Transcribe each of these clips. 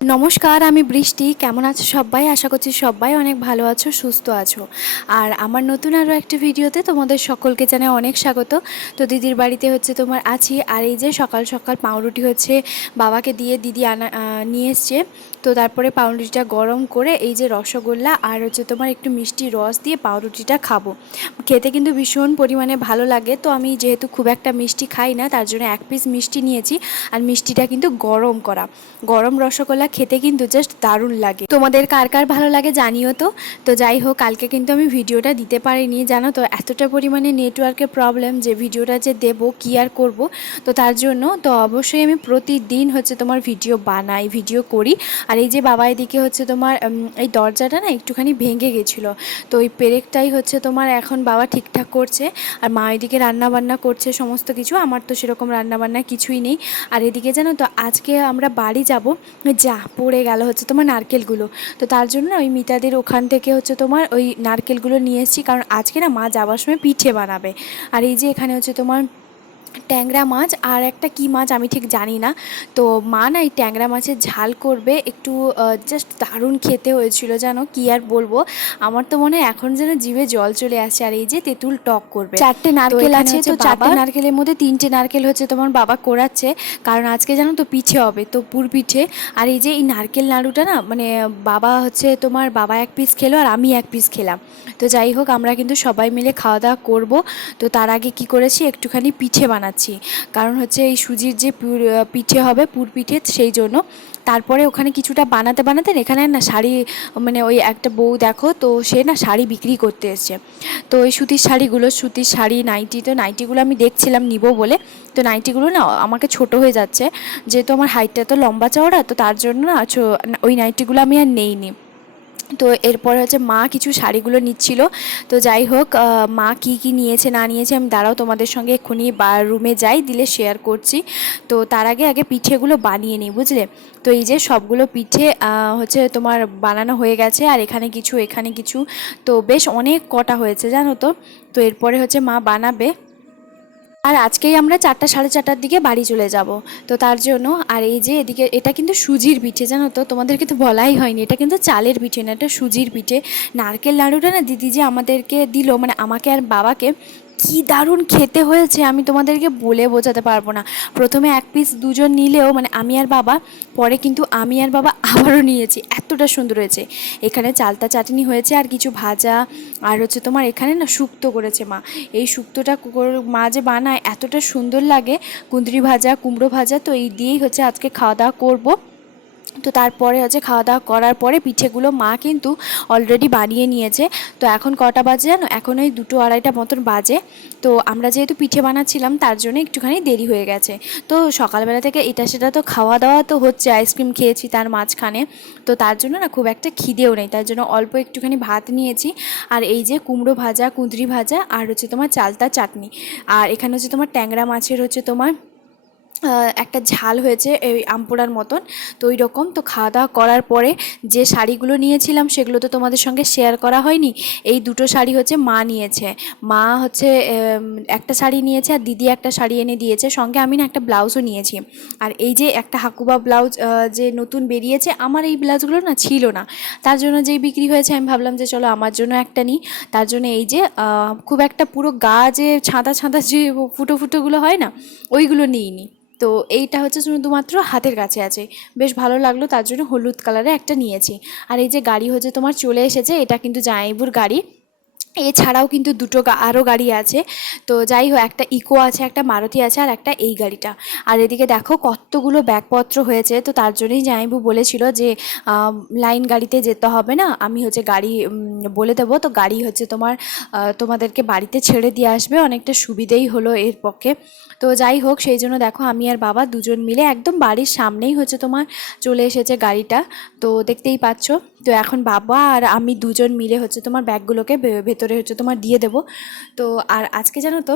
নমস্কার, আমি বৃষ্টি। কেমন আছো সবাই? আশা করছি সবাই অনেক ভালো আছো, সুস্থ আছো। আর আমার নতুন আরও একটা ভিডিওতে তোমাদের সকলকে জানাই অনেক স্বাগত। তো দিদির বাড়িতে হচ্ছে তোমার আছি। আর এই যে সকাল সকাল পাউরুটি হচ্ছে বাবাকে দিয়ে দিদি আনা নিয়ে এসছে। তো তারপরে পাউরুটিটা গরম করে এই যে রসগোল্লা আর হচ্ছে তোমার একটু মিষ্টি রস দিয়ে পাউরুটিটা খাব। খেতে কিন্তু ভীষণ পরিমাণে ভালো লাগে, তো আমি যেহেতু খুব একটা মিষ্টি খাই না, তার জন্য এক পিস মিষ্টি নিয়েছি আর মিষ্টিটা কিন্তু গরম করা। গরম রসগোল্লা খেতে কিন্তু জাস্ট দারুণ লাগে। তোমাদের কার কার ভালো লাগে জানিও তো। তো যাই হোক, কালকে কিন্তু আমি ভিডিওটা দিতে পারিনি, জানো তো, এতটা পরিমাণে নেটওয়ার্কের প্রবলেম যে ভিডিওটা যে দেবো, কী আর করব? তো তার জন্য তো অবশ্যই আমি প্রতিদিন হচ্ছে তোমার ভিডিও বানাই ভিডিও করি। আর এই যে বাবা এদিকে হচ্ছে তোমার এই দরজাটা না একটুখানি ভেঙে গেছিল। তো ওই পেরেকটাই হচ্ছে তোমার এখন বাবা ঠিকঠাক করছে, আর মা এদিকে রান্নাবান্না করছে সমস্ত কিছু। আমার তো সেরকম রান্নাবান্না কিছুই নেই। আর এদিকে জানো তো, আজকে আমরা বাড়ি যাব যা পড়ে গেল হচ্ছে তোমার নারকেলগুলো। তো তার জন্য না ওই মিতাদের ওখান থেকে হচ্ছে তোমার ওই নারকেলগুলো নিয়ে এসেছি। কারণ আজকে না মা যাওয়ার সময় পিঠে বানাবে। আর এই যে এখানে হচ্ছে তোমার ট্যাংরা মাছ আর একটা কী মাছ আমি ঠিক জানি না। তো মা না এই ট্যাংরা মাছের ঝাল করবে একটু জাস্ট দারুণ খেতে হয়েছিল জানো কি আর বলব? আমার তো মনে হয় এখন যেন জিভে জল চলে আসছে আর এই যে তেঁতুল টক করবে। চারটে নারকেল আছে তো চারটে নারকেলের মধ্যে তিনটে নারকেল হচ্ছে তোমার বাবা কোরাচ্ছে কারণ আজকে জানো তো পিঠে হবে তো পুর পিঠে। আর এই যে এই নারকেল নাড়ুটা না মানে বাবা হচ্ছে তোমার বাবা এক পিস খেলো আর আমি এক পিস খেলাম। তো যাই হোক আমরা কিন্তু সবাই মিলে খাওয়া দাওয়া করব। তো তার আগে কি করেছি একটুখানি পিঠে বানাচ্ছি। কারণ হচ্ছে এই সুজির যে পিঠে হবে, পুর পিঠে, সেই জন্য। তারপরে ওখানে কিছুটা বানাতে বানাতে, এখানে না শাড়ি মানে ওই একটা বউ দেখো, তো সে না শাড়ি বিক্রি করতে এসছে। তো ওই সুতির শাড়িগুলো, সুতির শাড়ি, নাইটি, তো নাইটিগুলো আমি দেখছিলাম নিব বলে। তো নাইটিগুলো না আমাকে ছোট হয়ে যাচ্ছে। যেহেতু আমার হাইটটা তো লম্বা চওড়া, তো তার জন্য না, ওই নাইটিগুলো আমি আর নেইনি। তো এরপরে হচ্ছে মা কিছু শাড়িগুলো নিচ্ছিল। তো যাই হোক মা কি কি নিয়েছে, না নিয়েছে, আমি দাঁড়াও তোমাদের সঙ্গে এক্ষুনি বা রুমে যাই, দিলে শেয়ার করছি। তো তার আগে আগে পিঠেগুলো বানিয়ে নিই, বুঝলে? তো এই যে সবগুলো পিঠে হচ্ছে তোমার বানানো হয়ে গেছে, আর এখানে কিছু এখানে কিছু। তো বেশ অনেক কটা হয়েছে, জানো তো? তো এরপরে হচ্ছে মা বানাবে। আর আজকেই আমরা চারটা, সাড়ে চারটার দিকে বাড়ি চলে যাব। তো তার জন্য, আর এই যে এদিকে, এটা কিন্তু সুজির পিঠে, জানো তো? তোমাদেরকে তো বলাই হয়নি। এটা কিন্তু চালের পিঠে না, এটা সুজির পিঠে। নারকেল লাড়ুটা না দিদি যে আমাদেরকে দিল মানে আমাকে আর বাবাকে কি দারুণ খেতে হয়েছে আমি তোমাদেরকে বলে বোঝাতে পারব না। প্রথমে এক পিস দুজন নিলেও মানে আমি আর বাবা, পরে কিন্তু আমি আর বাবা আবারও নিয়েছি। এতটা সুন্দর হয়েছে। এখানে চালতা চাটনি হয়েছে আর কিছু ভাজা, আর হচ্ছে তোমার এখানে না শুক্তো করেছে মা। এই শুক্তোটা মা যে বানায়, এতটা সুন্দর লাগে। কুঁদরি ভাজা, কুমড়ো ভাজা, তো এই দিয়েই হচ্ছে আজকে খাওয়া দাওয়া করব। তো তারপরে হচ্ছে খাওয়া দাওয়া করার পরে পিঠেগুলো মা কিন্তু অলরেডি বানিয়ে নিয়েছে। তো এখন কটা বাজে জানো? এখন ওই দুটো আড়াইটা মতন বাজে। তো আমরা যেহেতু পিঠে বানাচ্ছিলাম, তার জন্য একটুখানি দেরি হয়ে গেছে। তো সকালবেলা থেকে এটা সেটা তো খাওয়া দাওয়া তো হচ্ছে আইসক্রিম খেয়েছি তার মাঝখানে। তো তার জন্য না খুব একটা খিদেও নেই। তার জন্য অল্প একটুখানি ভাত নিয়েছি। আর এই যে কুমড়ো ভাজা, কুঁদরি ভাজা আর হচ্ছে তোমার চালতা চাটনি। আর এখানে হচ্ছে তোমার ট্যাংরা মাছের হচ্ছে তোমার একটা ঝাল হয়েছে এই আমপোড়ার মতন। তো ওই রকম তো খাওয়া দাওয়া করার পরে যে শাড়িগুলো নিয়েছিলাম সেগুলো তো তোমাদের সঙ্গে শেয়ার করা হয়নি। এই দুটো শাড়ি হচ্ছে মা নিয়েছে। মা হচ্ছে একটা শাড়ি নিয়েছে আর দিদি একটা শাড়ি এনে দিয়েছে। সঙ্গে আমি না একটা ব্লাউজও নিয়েছি। আর এই যে একটা হাকুবা ব্লাউজ যে নতুন বেরিয়েছে, আমার এই ব্লাউজগুলো না ছিল না। তার জন্য যেই বিক্রি হয়েছে, আমি ভাবলাম যে চলো আমার জন্য একটা নিই। তার জন্য এই যে খুব একটা পুরো গা যে ছাঁদা ছাঁদা যে ফুটো ফুটোগুলো হয় না, ওইগুলো নিইনি। তো এইটা হচ্ছে শুধুমাত্র হাতের কাছে আছে। বেশ ভালো লাগল, তার জন্য হলুদ কালারে একটা নিয়েছি। আর এই যে গাড়ি হচ্ছে তোমার চলে এসেছে, এটা কিন্তু জামাইবুর গাড়ি। এছাড়াও কিন্তু দুটো আরও গাড়ি আছে। তো যাই হোক, একটা ইকো আছে, একটা মারুতি আছে, আর একটা এই গাড়িটা। আর এদিকে দেখো কতগুলো ব্যাগপত্র হয়েছে। তো তার জন্যই জামাইবু বলেছিল যে লাইন গাড়িতে যেতে হবে না। আমি হচ্ছে গাড়ি বলে দেবো। তো গাড়ি হচ্ছে তোমার তোমাদেরকে বাড়িতে ছেড়ে দিয়ে আসবে। অনেকটা সুবিধেই হলো এর পক্ষে। তো যাই হোক, সেই জন্য দেখো আমি আর বাবা দুজন মিলে একদম বাড়ির সামনেই হচ্ছে তোমার চলে এসেছে গাড়িটা। তো দেখতেই পাচ্ছ। তো এখন বাবা আর আমি দুজন মিলে হচ্ছে তোমার ব্যাগগুলোকে ভেতরে হচ্ছে তোমার দিয়ে দেবো। তো আর আজকে জানো তো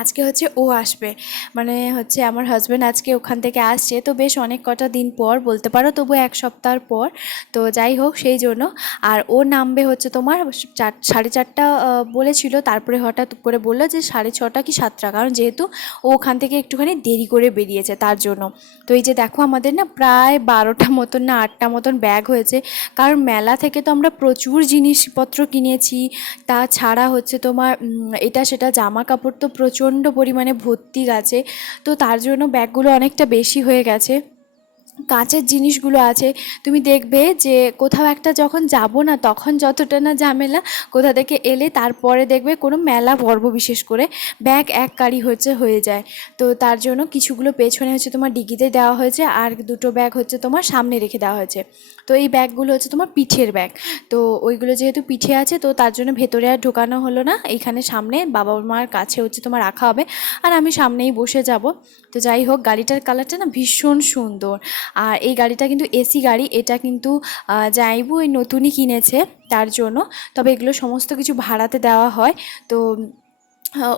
আজকে হচ্ছে ও আসবে। মানে হচ্ছে আমার হাজব্যান্ড আজকে ওখান থেকে আসছে। তো বেশ অনেক কটা দিন পর, বলতে পারো তবু এক সপ্তাহ পর। তো যাই হোক, সেই জন্য। আর ও নামবে হচ্ছে তোমার চার, সাড়ে চারটা বলেছিল। তারপরে হঠাৎ করে বলল যে সাড়ে ছটা কি সাতটা? কারণ যেহেতু ও ওখান থেকে একটুখানি দেরি করে বেরিয়েছে তার জন্য। তো এই যে দেখো আমাদের না প্রায় বারোটা মতন না আটটা মতন ব্যাগ হয়েছে। কারণ মেলা থেকে তো আমরা প্রচুর জিনিসপত্র কিনেছি। তাছাড়া হচ্ছে তোমার এটা সেটা জামা কাপড় তো প্রচণ্ড পরিমাণে ভর্তি গেছে। তো তার জন্য ব্যাগগুলো অনেকটা বেশি হয়ে গেছে। কাঁচের জিনিসগুলো আছে, তুমি দেখবে যে কোথাও একটা যখন যাব না, তখন যতটা না ঝামেলা, কোথা থেকে এলে তারপরে দেখবে কোনো মেলা পর্ব বিশেষ করে ব্যাগ এক কারি হচ্ছে হয়ে যায়। তো তার জন্য কিছুগুলো পেছনে হচ্ছে তোমার ডিগিতে দেওয়া হয়েছে আর দুটো ব্যাগ হচ্ছে তোমার সামনে রেখে দেওয়া হয়েছে। তো এই ব্যাগগুলো হচ্ছে তোমার পিঠের ব্যাগ। তো ওইগুলো যেহেতু পিঠে আছে, তো তার জন্য ভেতরে আর ঢোকানো হলো না এইখানে সামনে বাবা মার কাছে হচ্ছে তোমার রাখা হবে। আর আমি সামনেই বসে যাব। তো যাই হোক, গাড়িটার কালারটা না ভীষণ সুন্দর। আর এই গাড়িটা কিন্তু এসি গাড়ি, এটা কিন্তু জাইবু ওই নতুনই কিনেছে তার জন্য। তবে এগুলো সমস্ত কিছু ভাড়াতে দেওয়া হয়, তো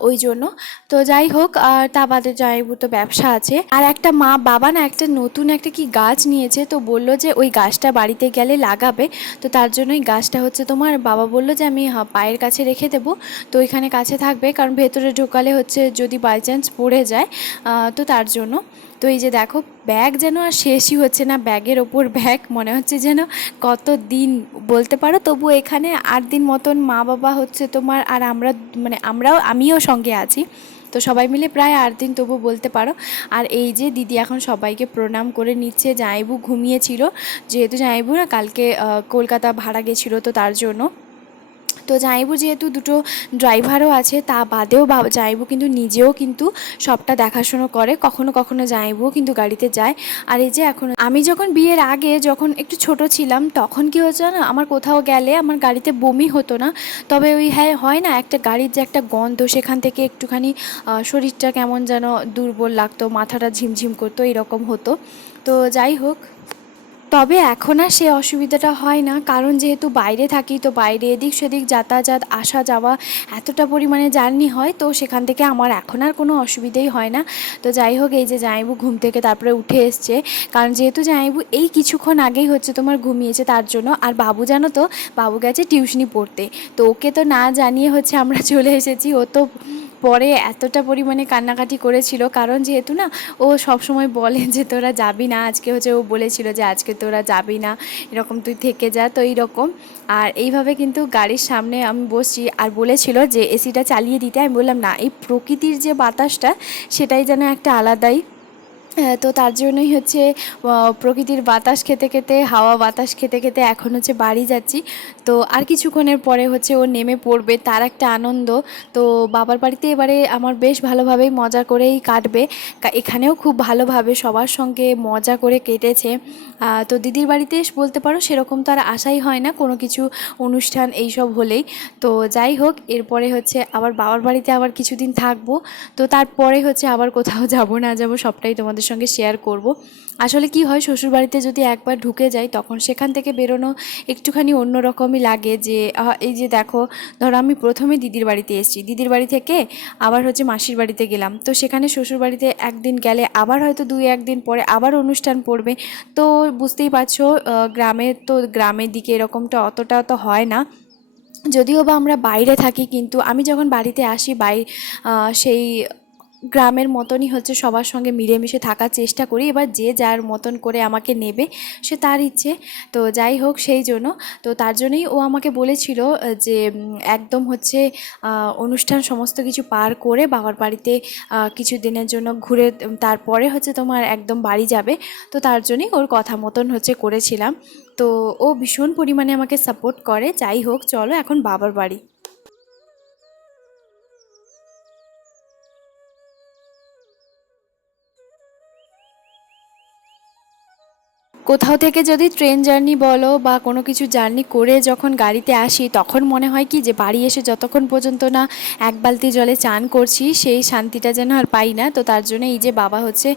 ওই জন্য। তো যাই হোক আর তা বাদে জাইবু তো ব্যবসা আছে। আর একটা মা বাবা না একটা নতুন একটা কি গাছ নিয়েছে, তো বলল যে ওই গাছটা বাড়িতে গেলে লাগাবে, তো তার জন্য ওই গাছটা হচ্ছে তোমার, বাবা বলল যে আমি পায়ের কাছে রেখে দেবো, তো ওইখানে কাছে থাকবে, কারণ ভেতরে ঢোকালে হচ্ছে যদি বাই চান্স পড়ে যায় তো তার জন্য। তো এই যে দেখো, ব্যাগ যেন আর শেষই হচ্ছে না, ব্যাগের ওপর ব্যাগ, মনে হচ্ছে যেন কত দিন, বলতে পারো তবু এখানে আট দিন মতন মা বাবা হচ্ছে তোমার আর আমরা মানে আমরাও, আমিও সঙ্গে আছি। তো সবাই মিলে প্রায় আট দিন তবু বলতে পারো। আর এই যে দিদি এখন সবাইকে প্রণাম করে নিচ্ছে, জামাইবু ঘুমিয়েছিল। যেহেতু জামাইবু না কালকে কলকাতা ভাড়া গেছিল তো তার জন্য। তো জামাইবু যেহেতু দুটো ড্রাইভারও আছে, তা বাদেও বা- জামাইবু কিন্তু নিজেও কিন্তু সবটা দেখাশুনো করে, কখনো কখনো জামাইবুও কিন্তু গাড়িতে যায়। আর এই যে এখন আমি যখন বিয়ের আগে যখন একটু ছোট ছিলাম, তখন কি হচ্ছে না আমার কোথাও গেলে আমার গাড়িতে বমি হতো না। তবে ওই হ্যাঁ হয় না, একটা গাড়ির যে একটা গন্ধ, সেখান থেকে একটুখানি শরীরটা কেমন যেন দুর্বল লাগতো, মাথাটা ঝিমঝিম করতো, এরকম হতো। তো যাই হোক তবে এখন আর সে অসুবিধাটা হয় না। কারণ যেহেতু বাইরে থাকি, তো বাইরে এদিক সেদিক যাতায়াত, আসা যাওয়া এতটা পরিমাণে জার্নি হয়, তো সেখান থেকে আমার এখন আর কোনো অসুবিধেই হয় না। তো যাই হোক, এই যে জামাইবু ঘুম থেকে তারপরে উঠে এসছে। কারণ যেহেতু জামাইবু এই কিছুক্ষণ আগেই হচ্ছে তোমার ঘুমিয়েছে, তার জন্য। আর বাবু জানো তো, বাবু গেছে টিউশনি পড়তে। তো ওকে তো না জানিয়ে হচ্ছে আমরা চলে এসেছি। ও তো পরে এতটা পরিমাণে কান্নাকাটি করেছিল। কারণ যেহেতু না, ও সবসময় বলে যে তোরা যাবি না, আজকে হচ্ছে ও বলেছিল যে আজকে তোরা যাবি না, এরকম তুই থেকে যা, তো এইরকম। আর এইভাবে কিন্তু গাড়ির সামনে আমি বসছি আর বলেছিল যে এসিটা চালিয়ে দিতে। আমি বললাম, না, এই প্রকৃতির যে বাতাসটা, সেটাই যেন একটা আলাদাই তো তার জন্যই হচ্ছে প্রকৃতির বাতাস খেতে খেতে, হাওয়া বাতাস খেতে খেতে এখন হচ্ছে বাড়ি যাচ্ছি। তো আর কিছুক্ষণের পরে হচ্ছে ও নেমে পড়বে, তার একটা আনন্দ। তো বাবার বাড়িতে এবারে আমার বেশ ভালোভাবেই মজা করেই কাটবে। এখানেও খুব ভালোভাবে সবার সঙ্গে মজা করে কেটেছে। তো দিদির বাড়িতে বলতে পারো সেরকম তো আর আশাই হয় না, কোনো কিছু অনুষ্ঠান এই সব হলেই। তো যাই হোক, এরপরে হচ্ছে আবার বাবার বাড়িতে আবার কিছুদিন থাকব। তো তারপরে হচ্ছে আবার কোথাও যাব, না যাব, সবটাই তোমাদের সঙ্গে শেয়ার করব। আসলে কি হয়, শ্বশুরবাড়িতে যদি একবার ঢুকে যাই, তখন সেখান থেকে বেরোনো একটুখানি অন্যরকমই লাগে যে এই যে দেখো, ধরো আমি প্রথমে দিদির বাড়িতে এসেছি। দিদির বাড়ি থেকে আবার হচ্ছে মাসির বাড়িতে গেলাম। তো সেখানে শ্বশুরবাড়িতে একদিন গেলে আবার হয়তো দুই একদিন পরে আবার অনুষ্ঠান পড়বে। তো বুঝতেই পারছ গ্রামে তো গ্রামের দিকে এরকমটা অতটা তো হয় না। যদিও বা আমরা বাইরে থাকি, কিন্তু আমি যখন বাড়িতে আসি, বাই সেই গ্রামের মতনই হচ্ছে, সবার সঙ্গে মিলেমিশে থাকার চেষ্টা করি। এবার যে যার মতন করে আমাকে নেবে, সে তার ইচ্ছে। তো যাই হোক, সেই জন্য। তো তার জন্যই ও আমাকে বলেছিল যে একদম হচ্ছে অনুষ্ঠান সমস্ত কিছু পার করে বাবার বাড়িতে কিছু দিনের জন্য ঘুরে তারপরে হচ্ছে তোমার একদম বাড়ি যাবে। তো তার জন্যই ওর কথা মতন হচ্ছে করেছিলাম। তো ও ভীষণ পরিমাণে আমাকে সাপোর্ট করে। যাই হোক, চলো এখন বাবার বাড়ি। কোথাও থেকে যদি ট্রেন জার্নি বলো বা কোনো কিছু জার্নি করে যখন গাড়িতে আসি, তখন মনে হয় কি যে বাড়ি এসে যতক্ষণ পর্যন্ত না এক বালতি জলে চান করছি, সেই শান্তিটা যেন আর পাই না। তো তার জন্য এই যে বাবা হচ্ছে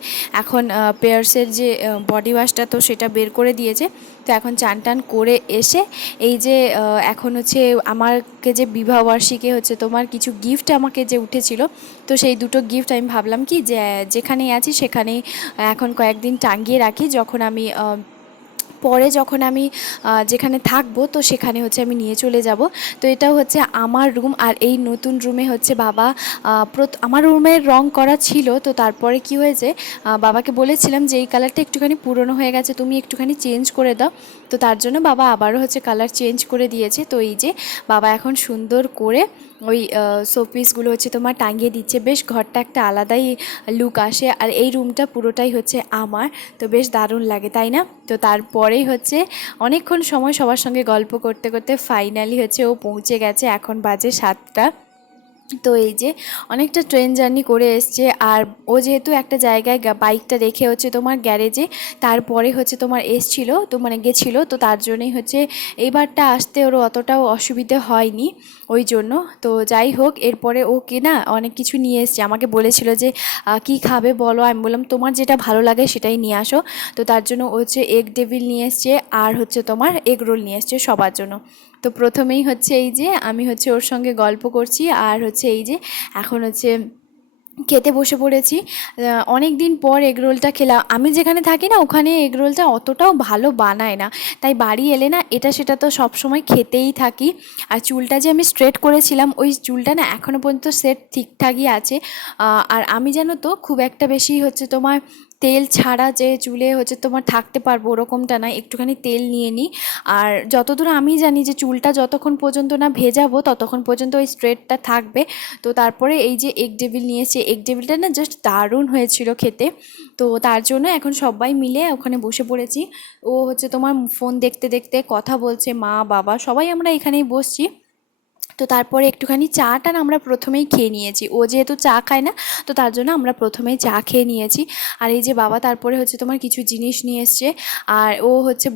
এখন পেয়ার্সের যে বডি ওয়াশটা তো সেটা বের করে দিয়েছে। তো এখন চান টান করে এসে এই যে এখন হচ্ছে আমাকে যে বিবাহবার্ষিকী হচ্ছে, তোমার কিছু গিফট আমাকে যে উঠেছিল তো সেই দুটো গিফট আমি ভাবলাম কি যে, যেখানেই আছি সেখানেই এখন কয়েকদিন টাঙ্গিয়ে রাখি। যখন আমি পরে যখন আমি যেখানে থাকব, তো সেখানে হচ্ছে আমি নিয়ে চলে যাব। তো এটাও হচ্ছে আমার রুম আর এই নতুন রুমে হচ্ছে বাবা আমার রুমের রং করা ছিল। তো তারপরে কি হয়েছে বাবাকে বলেছিলাম যে, এই কালারটা একটুখানি পুরনো হয়ে গেছে, তুমি একটুখানি চেঞ্জ করে দাও। তো তার জন্য বাবা আবারও হচ্ছে কালার চেঞ্জ করে দিয়েছে। তো এই যে, বাবা এখন সুন্দর করে ওই শোপিসগুলো হচ্ছে তোমার টাঙিয়ে দিচ্ছে। বেশ, ঘরটা একটা আলাদাই লুক আসে। আর এই রুমটা পুরোটাই হচ্ছে আমার। তো বেশ দারুণ লাগে, তাই না? তো তারপরেই হচ্ছে অনেকক্ষণ সময় সবার সঙ্গে গল্প করতে করতে ফাইনালি হচ্ছে ও পৌঁছে গেছে। এখন বাজে সাতটা। তো এই যে অনেকটা ট্রেন জার্নি করে এসছে। আর ও যেহেতু একটা জায়গায় বাইকটা রেখে হচ্ছে তোমার গ্যারেজে তারপরে হচ্ছে তোমার এসছিল, তো মানে গেছিল। তো তার জন্যই হচ্ছে এইবারটা আসতে ওর অতটাও অসুবিধে হয়নি। ওই জন্য তো যাই হোক, এরপরে ও কি না অনেক কিছু নিয়ে এসছে। আমাকে বলেছিল যে কি খাবে বলো? আমি বললাম, তোমার যেটা ভালো লাগে সেটাই নিয়ে আসো। তো তার জন্য ও হচ্ছে এগ ডেভিল নিয়ে এসছে আর হচ্ছে তোমার এগ রোল নিয়ে এসছে সবার জন্য। তো প্রথমেই হচ্ছে এই যে, আমি হচ্ছে ওর সঙ্গে গল্প করছি আর হচ্ছে এই যে, এখন হচ্ছে খেতে বসে পড়েছি। অনেক দিন পর এগরোলটা খেলাম। আমি যেখানে থাকি না, ওখানে এগরোলটা অতটাও ভালো বানায় না। তাই বাড়ি এলে না, এটা সেটা তো সব সময় খেতেই থাকি। আর চুলটা যে আমি স্ট্রেট করেছিলাম, ওই চুলটা না এখনও পর্যন্ত সেট ঠিকঠাকই আছে। আর আমি জানো তো, খুব একটা বেশি হচ্ছে তোমার তেল ছাড়া যে চুলে হচ্ছে তোমার থাকতে পারব ওরকমটা না, একটুখানি তেল নিয়ে নিই। আর যতদূর আমি জানি যে চুলটা যতক্ষণ পর্যন্ত না ভেজাবো, ততক্ষণ পর্যন্ত ওই স্ট্রেটটা থাকবে। তো তারপরে এই যে এগ ডেভিল নিয়েছে, এগ ডেভিলটা না জাস্ট দারুণ হয়েছিল খেতে। তো তার জন্য এখন সবাই মিলে ওখানে বসে পড়েছি। ও হচ্ছে তোমার ফোন দেখতে দেখতে কথা বলছে, মা, বাবা, সবাই আমরা এখানেই বসছি। তো তারপরে একটুখানি চাটা আমরা প্রথমেই খেয়ে নিয়েছি। ও যেহেতু চা খায় না, তো তার জন্য আমরা প্রথমেই চা খেয়ে নিয়েছি। আর এই যে বাবা, তারপরে হচ্ছে তোমার কিছু জিনিস নিয়ে এসছে। আর ও হচ্ছে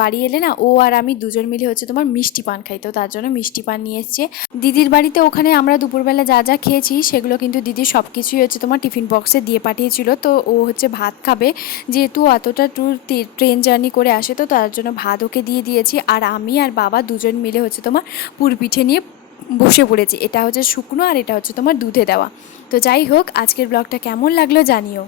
বাড়ি এলে না, ও আর আমি দুজন মিলে হচ্ছে তোমার মিষ্টি পান খাই। তো তার জন্য মিষ্টি পান নিয়ে এসছে। দিদির বাড়িতে ওখানে আমরা দুপুরবেলা যা যা খেয়েছি, সেগুলো কিন্তু দিদি সব কিছুই হচ্ছে তোমার টিফিন বক্সে দিয়ে পাঠিয়েছিল। তো ও হচ্ছে ভাত খাবে। যেহেতু অতটা ট্যুর ট্রেন জার্নি করে আসে, তো তার জন্য ভাত ওকে দিয়ে দিয়েছি। আর আমি আর বাবা দুজন মিলে হচ্ছে তোমার পুরপিঠে নিয়ে বসে পড়েছি। এটা হচ্ছে শুকনো আর এটা হচ্ছে তোমার দুধে দেওয়া। তো যাই হোক, আজকের ব্লগটা কেমন লাগল জানিও।